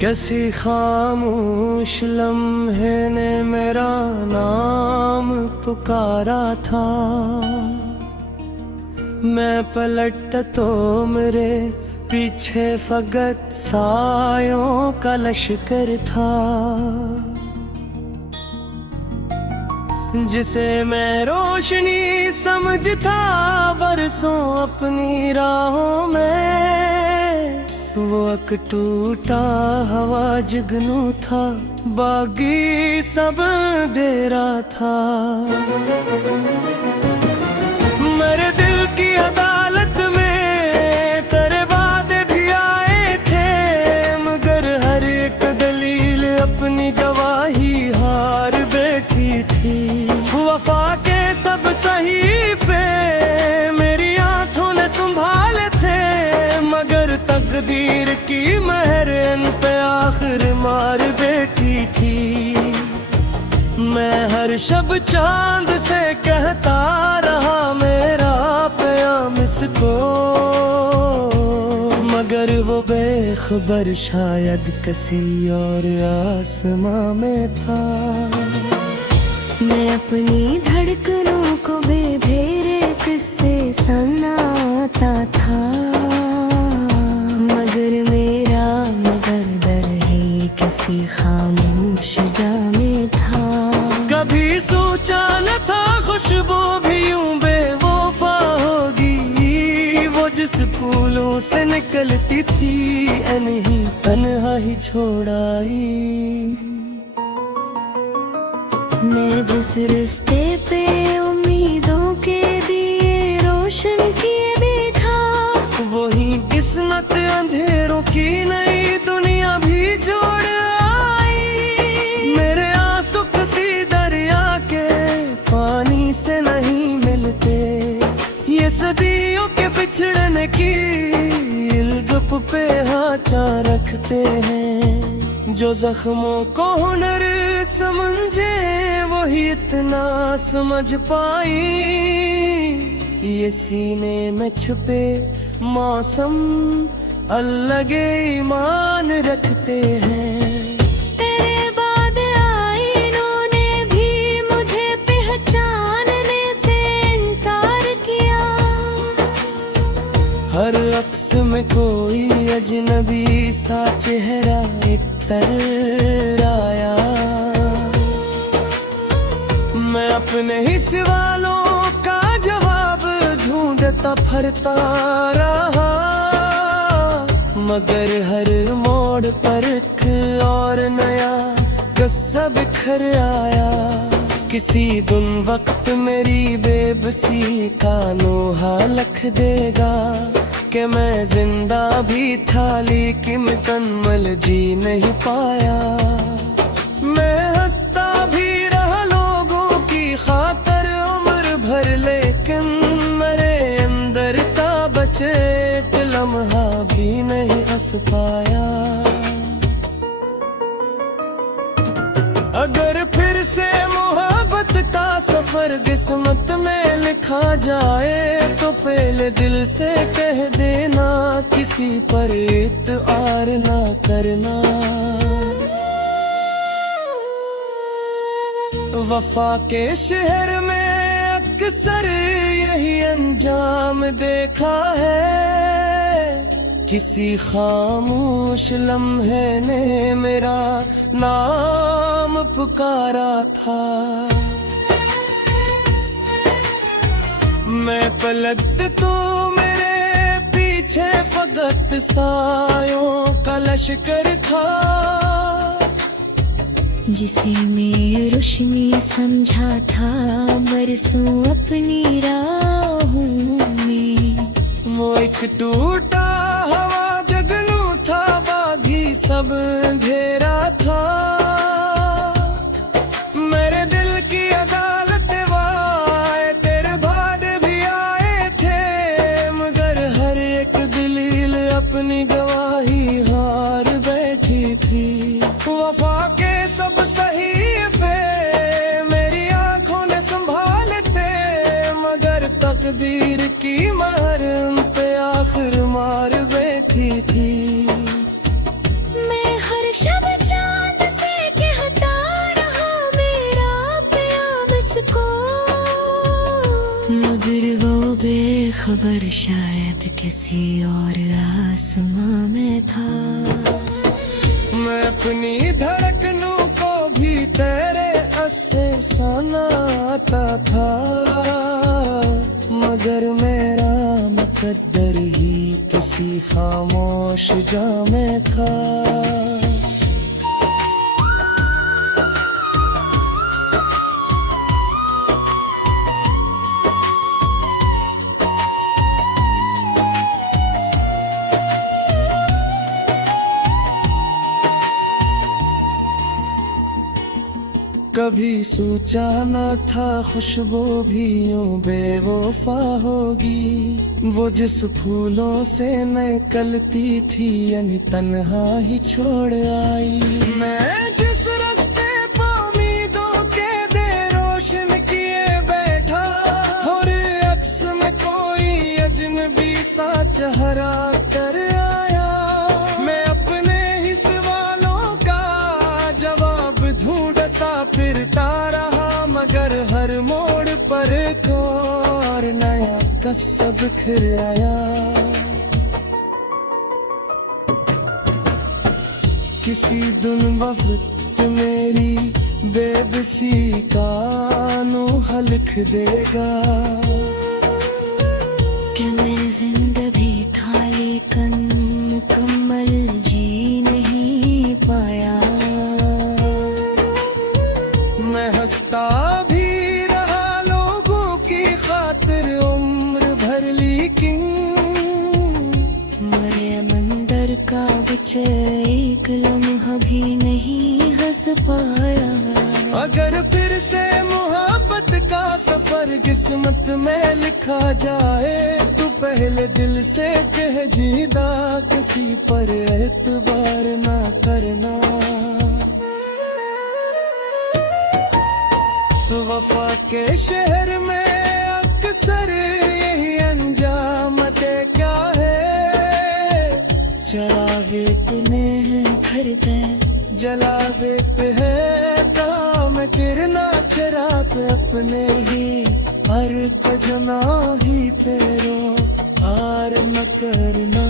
कैसी खामोश लम्हे ने मेरा नाम पुकारा था। मैं पलटता तो मेरे पीछे फकत सायों का लश्कर था, जिसे मैं रोशनी समझता बरसों अपनी राहों में। वो एक टूटा हवा जुगनू था, बागी सब अंधेरा था। मेरे दिल की अदालत में तेरे वादे भी आए थे, मगर हर एक दलील अपनी गवाही हार बैठी थी। वफा के सब सहीफे मेरी आंखों ने संभाले थे, मगर तकदीर की मेहर इन पे आखिर मार बैठी थी। मैं हर शब चांद से कहता रहा मेरा प्याम इसको, मगर वो बेखबर शायद किसी और आसमां में था। मैं अपनी धड़कनों को बेभेरे किस्से सुनाता था, मगर मेरा मगर दर ही किसी खामोश जामे था। कभी सोचा न था खुशबू भी यूं बेवफा होगी, वो जिस फूलों से निकलती थी नहीं तन्हा ही छोड़ाई। मैं जिस रिश्ते पे उम्मीदों के दिए रोशन किए भी था, वही किस्मत अंधेरों की नई दुनिया भी जोड़ आई। मेरे आंसू किसी दरिया के पानी से नहीं मिलते, ये सदियों के बिछड़ने की इल्गप पे हाचा रखते हैं। जो जख्मों को हुनर समझे वही इतना समझ पाई, ये सीने में छुपे मौसम अलग ईमान रखते हैं। तेरे बाद आए इन्होंने भी मुझे पहचानने से इनकार किया। हर अक्स में कोई अजनबी सा चेहरा एक तर आया। मैं अपने ही सवालों का जवाब ढूंढता फिरता रहा, मगर हर मोड़ पर एक और नया किस्सा बिखर आया। किसी दिन वक्त मेरी बेबसी का नोहा लख देगा कि मैं जिंदा भी था लेकिन मुकम्मल जी नहीं पाया। मैं हंसता भी रहा लोगों की खातर उम्र भर, लेकिन मेरे अंदर का बचे एक लम्हा भी नहीं हंस पाया। अगर फिर से मोहब्बत का सफर किस्मत में लिखा जाए, तो पहले दिल से कह देना किसी पर इत्आर ना करना। वफा के शहर में अक्सर यही अंजाम देखा है, किसी खामोश लम्हे ने मेरा नाम पुकारा था। मैं पलट तो मेरे पीछे फकत सायों का लश्कर था, जिसे मैं रोशनी समझा था बरसों अपनी राहों में। वो एक टूटा हवा जुगनू था, बागी सब अंधेरा था। मेरे दिल की अदालत वाए तेरे बाद भी आए थे, मगर हर एक दलील अपनी गवाही हार बैठी थी। वफा के सब सहीफे मेरी आंखों ने संभाले थे, मगर तकदीर की महर पे आखिर मार बैठी थी। मैं हर पर शायद किसी और आसमां में था। मैं अपनी धड़कनों को भी तेरे असर सनाता था, मगर मेरा मुकद्दर ही किसी खामोश जाम में था। कभी सोचा न था खुशबू भी यूं बेवफा होगी, वो जिस फूलों से निकलती थी यानी तन्हा ही छोड़ आई। मैं जिस रास्ते पे उम्मीदों के दे रोशन किए बैठा, और अक्स में कोई अजनबी सा चेहरा कर आया। मैं अपने ही सवालों का जवाब ढूंढता फिरता रहा, मगर हर मोड़ पर एक और नया कसब फिर आया। किसी दिन वक्त मेरी बेबसी का नूह लिख देगा कि मैं जिंदगी था लेकिन मुकम्मल जी नहीं पाया। मैं हंसता भी रहा लोगों की खातिर उम्र भर, लेकिन मरे मंदिर का बच्चे एक लम्हा भी नहीं हंस पाया। अगर फिर से मोहब्बत का सफर किस्मत में लिखा जाए, तो पहले दिल से कह जीदा किसी पर एतबार ना करना। वफा के शहर में अक्सर यही अंजाम क्या है, चरागे तूने घर पे जलावे पे है दाम गिरना चराग अपने ही, हर कजना ही तेरो हार न करना।